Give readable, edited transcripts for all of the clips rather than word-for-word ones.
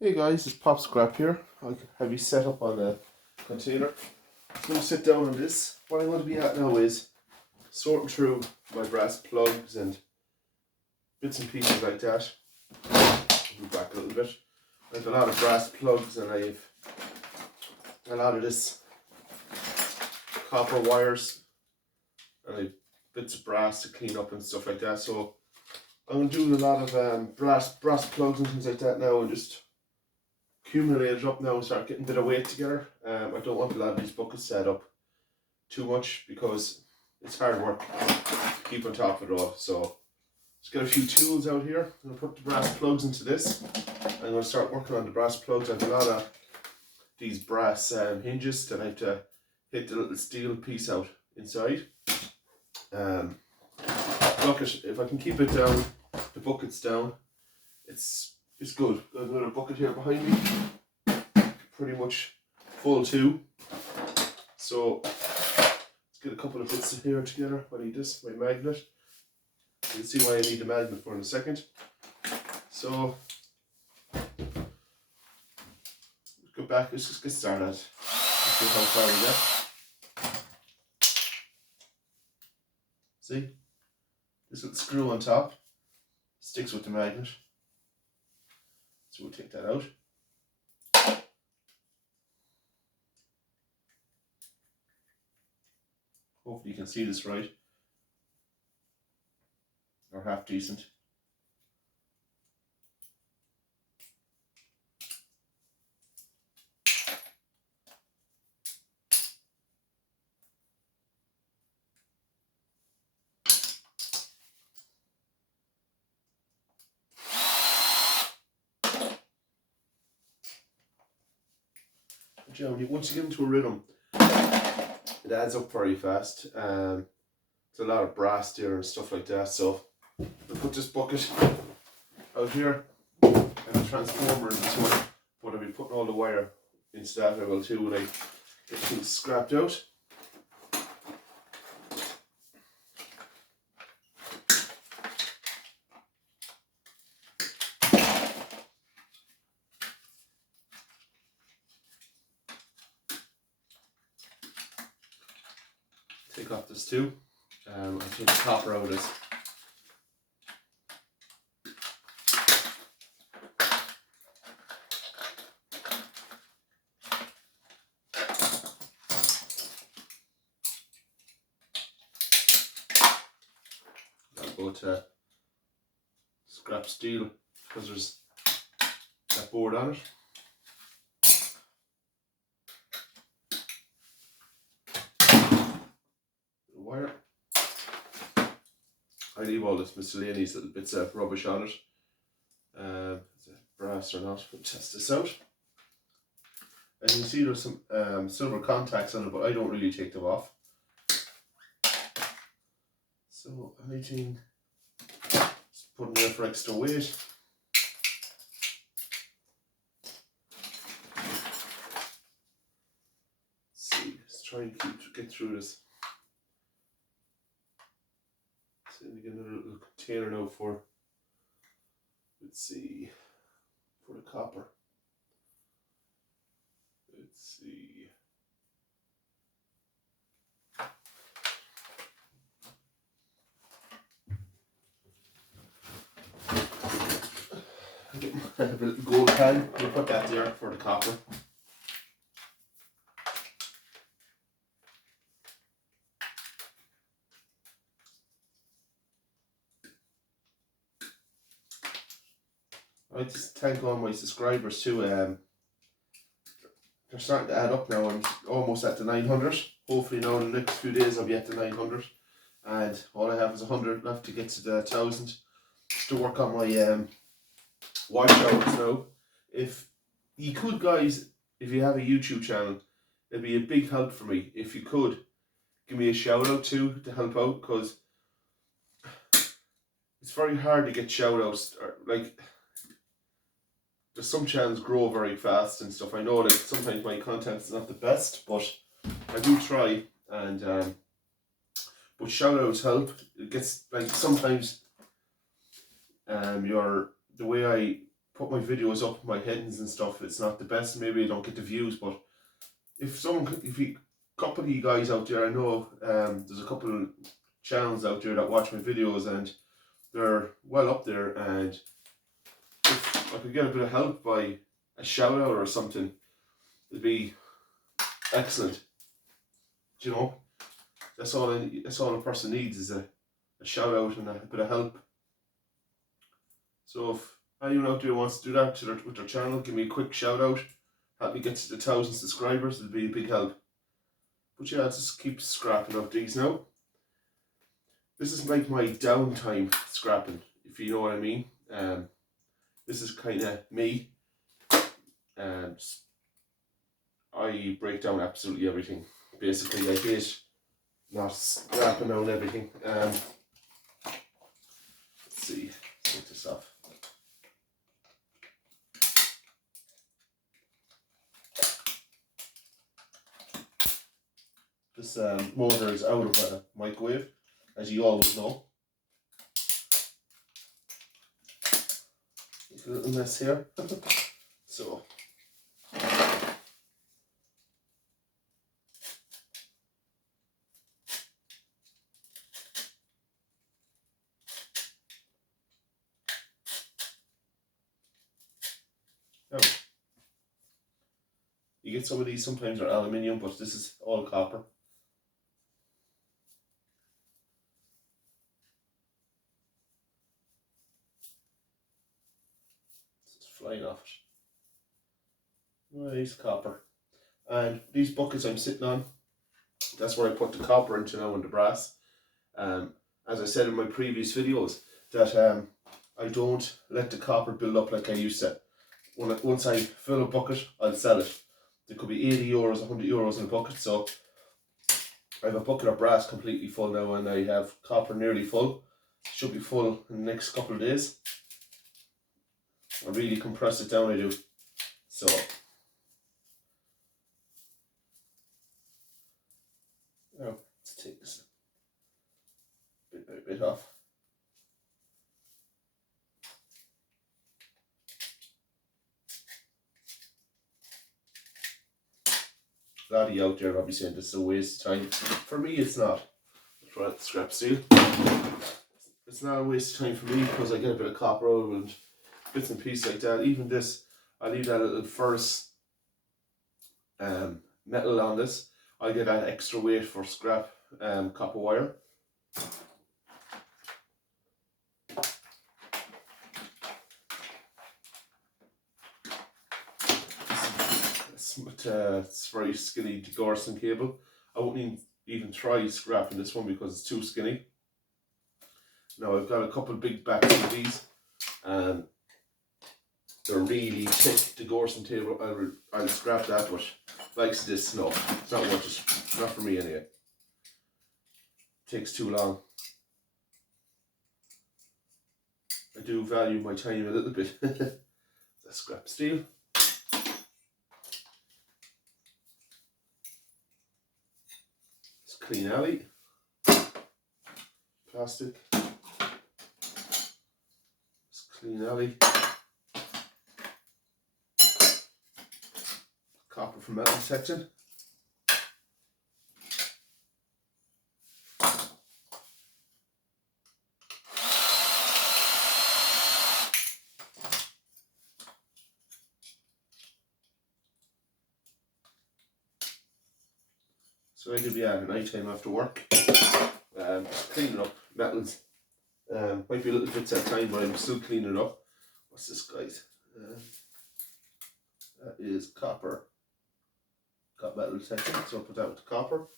Hey guys, it's Pop Scrap here. I'll have you set up on a container. I'm going to sit down on this. What I'm going to be at now is sorting through my brass plugs and bits and pieces like that. Move back a little bit. I have a lot of brass plugs and I have a lot of this copper wires and I have bits of brass to clean up and stuff like that. So I'm going to do a lot of brass plugs and things like that now and just accumulate it up now and start getting a bit of weight together. I don't want a lot of these buckets set up too much because it's hard work to keep on top of it all. So let's get a few tools out here. I'm going to put the brass plugs into this. I'm going to start working on the brass plugs. I have a lot of these brass hinges that I have to hit the little steel piece out inside. Bucket, if I can keep it down, the buckets down, it's good. I've got a bucket here behind me, pretty much full too. So let's get a couple of bits here together. I need this, my magnet. You'll see why I need the magnet for in a second. So let's go back, let's just get started. Let's see how far we get. See? This little screw on top sticks with the magnet. So we'll take that out. Hopefully you can see this right. Or half decent. Once you get into a rhythm, it adds up very fast. It's a lot of brass there and stuff like that. So I'll put this bucket out here and a transformer into this one. But I'll be putting all the wire into that. I will too when I get things scrapped out. Take off this too. I'll take the copper out of this. I'll go to scrap steel because there's that board on it. Wire. I leave all this miscellaneous little bits of rubbish on it. Is it brass or not? We'll test this out. As you can see, there's some silver contacts on it, but I don't really take them off. So anything, just put in there for extra weight. Let's see, let's try and get through this. So we get another little container now for, let's see, for the copper. Let's see. I have a little gold pan. We'll put that there for the copper. I just thank all my subscribers too. They're starting to add up now. I'm almost at the 900. Hopefully now in the next few days I'll be at the 900. And all I have is 100 left to get to the 1000. Just to work on my watch hours now. If you could, guys, if you have a YouTube channel, it'd be a big help for me. If you could give me a shout out too to help out, because it's very hard to get shout outs. Like, there's some channels grow very fast and stuff. I know that sometimes my content is not the best, but I do try. And but shout outs help. It gets, like, sometimes the way I put my videos up, my headings and stuff, it's not the best. Maybe I don't get the views, but if a couple of you guys out there, I know there's a couple of channels out there that watch my videos and they're well up there, and if I could get a bit of help by a shout out or something, it'd be excellent. Do you know? That's all a person needs is a shout out and a bit of help. So if anyone out there wants to do that with their channel, give me a quick shout out. Help me get to the 1,000 subscribers, it'll be a big help. But yeah, I'll just keep scrapping up these now. This is like my downtime scrapping, if you know what I mean. This is kind of me. I break down absolutely everything. Basically, I hate not scrapping down everything. Let's see, take this off. This motor is out of a microwave, as you always know. A little mess here. So. Now, you get some of these, sometimes they're aluminium, but this is all copper. Flying off it. Nice copper. And these buckets I'm sitting on, that's where I put the copper into now and the brass. As I said in my previous videos, that I don't let the copper build up like I used to. Once I fill a bucket, I'll sell it. There could be 80 euros, 100 euros in a bucket, so I have a bucket of brass completely full now, and I have copper nearly full. Should be full in the next couple of days. I really compress it down, I do. So now let's take this bit by bit off. A lot of you out there are obviously saying this is a waste of time. For me, it's not. I'll try the scrap steel. It's not a waste of time for me because I get a bit of copper out and bits and pieces like that. Even this, I leave that little ferrous metal on this. I get that extra weight for scrap copper wire. It's very skinny Gorson cable. I wouldn't even try scrapping this one because it's too skinny. Now I've got a couple of big backs of these, and they're really thick. The Gorson table, I'll scrap that, but likes this, no, it's not worth it. Not for me anyway. Takes too long. I do value my time a little bit. That's scrap steel. It's clean alley. Plastic. It's clean alley. Copper from metal section. So I could be at night time after work, cleaning up metals. Might be a little bits at a time, but I'm still cleaning up. What's this, guys? That is copper. Got metal section, so I'll put that with the copper.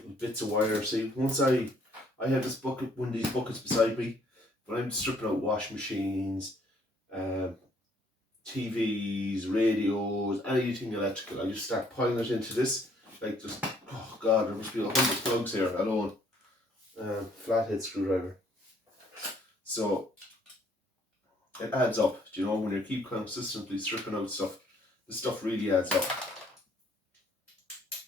Little bits of wire. See, once I have this bucket, one of these buckets beside me, but I'm stripping out wash machines, TVs, radios, anything electrical. I just start piling it into this. Like just, oh god, there must be 100 plugs here alone. Flathead screwdriver. So it adds up, do you know, when you keep consistently stripping out stuff, the stuff really adds up.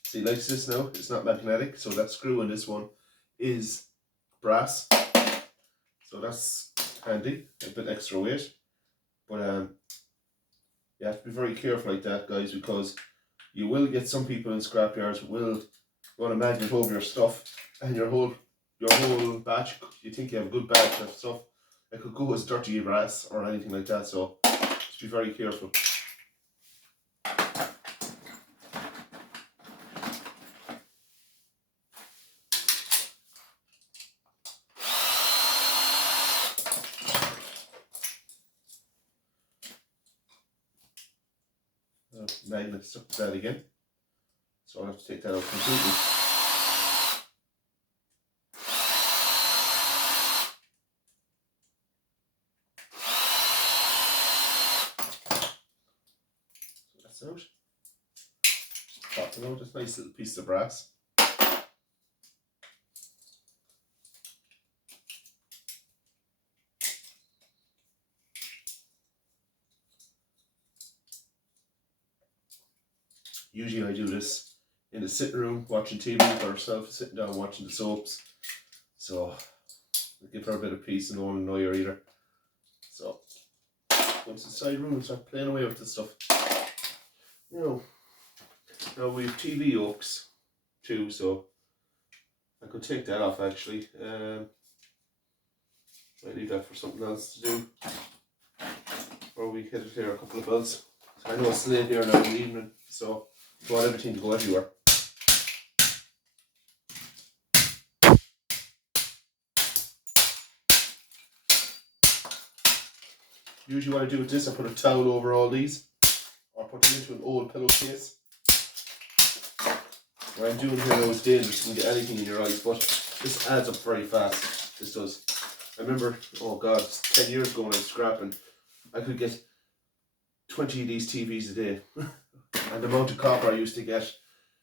See, like this now, it's not magnetic, so that screw in this one is brass. So that's handy, a bit extra weight. But you have to be very careful like that, guys, because you will get some people in scrapyards who will run a magnet over your stuff, and your whole batch, you think you have a good batch of stuff, it could go as dirty brass or anything like that, so just be very careful. Magnet stuck to that again, so I'll have to take that out completely. So that's out. Just pop it out, this nice little piece of brass. Usually I do this in the sitting room watching TV for herself, sitting down watching the soaps. So I give her a bit of peace and won't annoy her either. So go into the side room and start playing away with the stuff. You know, now we have TV hooks too, so I could take that off actually. Might leave that for something else to do. Or we hit it here a couple of bells. So I know it's late here now in the evening, so I want everything to go everywhere. Usually what I do with this, I put a towel over all these, or put them into an old pillowcase. What I'm doing here now is dangerous, you can get anything in your eyes, but this adds up very fast. This does. I remember, oh god, 10 years ago when I was scrapping, I could get 20 of these TVs a day. And the amount of copper I used to get,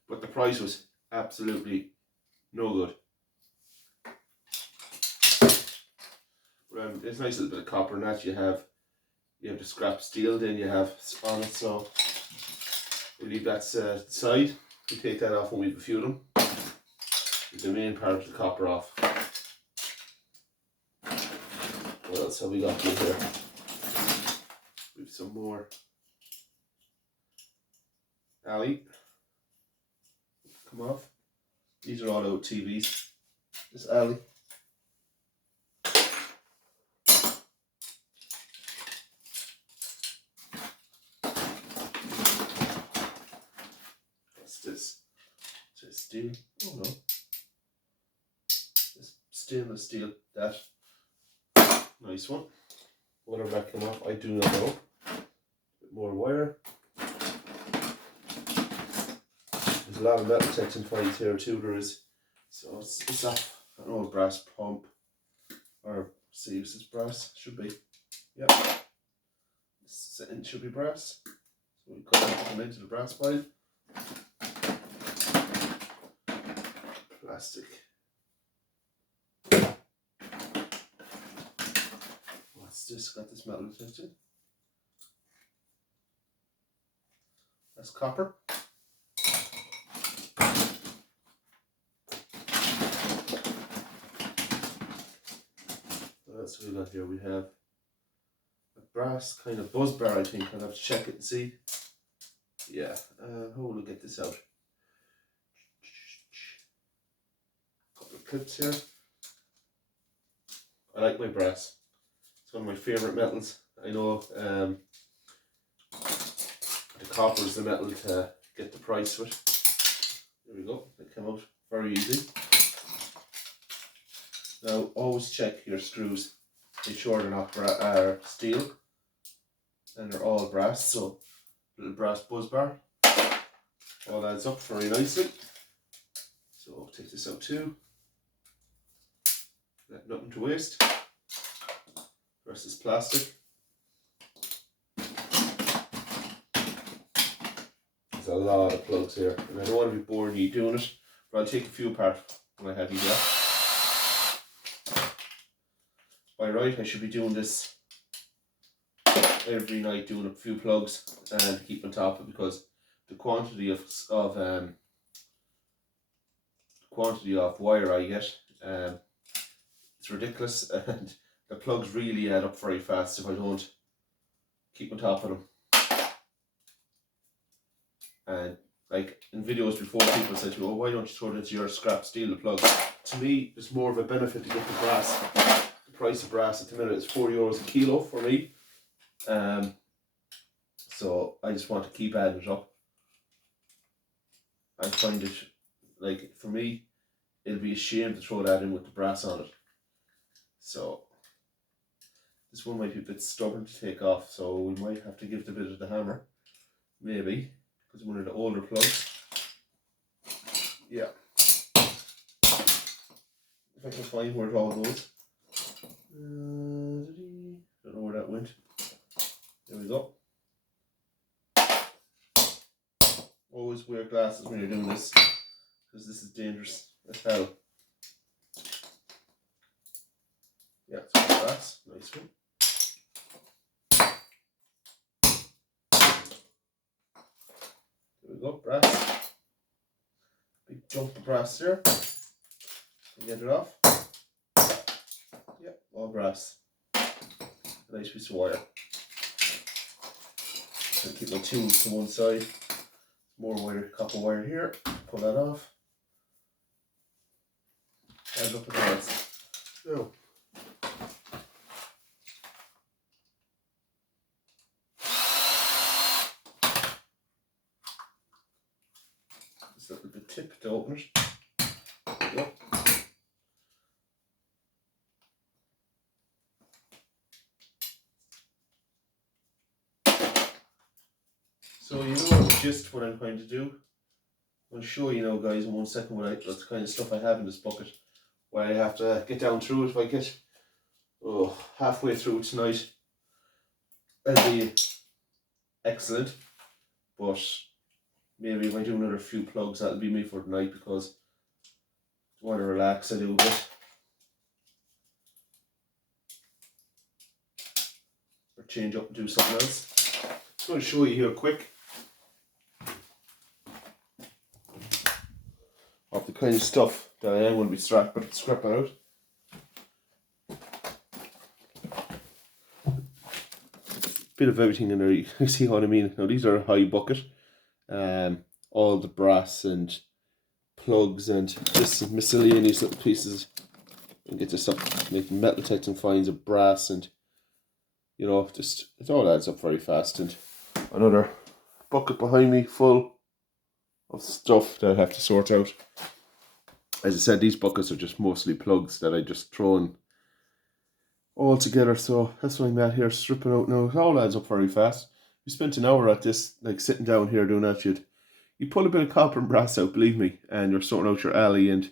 but the price was absolutely no good. But it's a nice little bit of copper in that. You have the scrap steel, then you have on it, so we leave that side. We take that off when we have a few of them. With the main part of the copper off. What else have we got in here? We have some more alley. Come off. These are all old TVs. This alley. What's this? Is it steel? Oh no. This stainless steel. That. Nice one. Whether that came off, I do not know. A bit more wire. There's a lot of metal section finds here too, there is. So it's off an old brass pump. Or see if it's brass. Should be. Yep. It should be brass. So we cut them into the brass pile. Plastic. What's this? Got this metal attached. That's copper. What else have we got here? We have a brass kind of buzz bar, I think. I'll have to check it and see. Yeah, how will we get this out? Couple of clips here. I like my brass. It's one of my favourite metals. I know the copper is the metal to get the price of it. There we go. It came out very easy. Now always check your screws. Make sure they're not steel. And they're all brass. So little brass buzz bar. All adds up very nicely. So I'll take this out too. Nothing to waste. The rest is plastic. There's a lot of plugs here, and I don't want to be boring you doing it, but I'll take a few apart when I have you there. By right, I should be doing this every night, doing a few plugs and keep on top of it, because the quantity of wire I get, it's ridiculous, and the plugs really add up very fast if I don't keep on top of them. And like in videos before, people said to me, oh, why don't you throw it into your scrap steel the plug? To me, there's more of a benefit to get the brass. The price of brass at the minute is €4 a kilo for me. So I just want to keep adding it up. I find it, like, for me, it'll be a shame to throw that in with the brass on it. So this one might be a bit stubborn to take off, so we might have to give it a bit of the hammer, maybe, because one of the older plugs. Yeah. If I can find where it all goes. Don't know where that went. There we go. Always wear glasses when you're doing this, because this is dangerous as hell. Yeah, it's got brass. Nice one. There we go, brass. Big jump of brass there. Get it off. Yeah, all brass. Nice piece of wire. So keep my tubes to one side. More wire, copper wire here. Pull that off. Add up the brass. Now, this little bit tip to open it. There we go. So you know just what I'm going to do. I'm going to show you now, guys, in 1 second what the kind of stuff I have in this bucket. Why I have to get down through it. If I get halfway through tonight, that'll be excellent. But maybe if I do another few plugs, that'll be me for tonight, because I want to relax a little bit. Or change up and do something else. I'm going to show you here quick of the kind of stuff that I am going to be scrapping out. Bit of everything in there, you can see what I mean. Now these are a high bucket. All the brass and plugs and just some miscellaneous little pieces. And get this up, making metal detecting finds of brass, and you know, just it all adds up very fast. And another bucket behind me full of stuff that I have to sort out. As I said, these buckets are just mostly plugs that I just throw in all together. So that's what I'm at here, stripping out now. It all adds up very fast. We spent an hour at this, like sitting down here doing that shit. You pull a bit of copper and brass out, believe me, and you're sorting out your alley and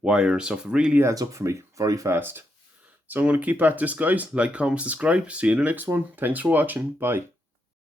wire and stuff. It really adds up for me very fast. So I'm going to keep at this, guys. Like, comment, subscribe. See you in the next one. Thanks for watching. Bye.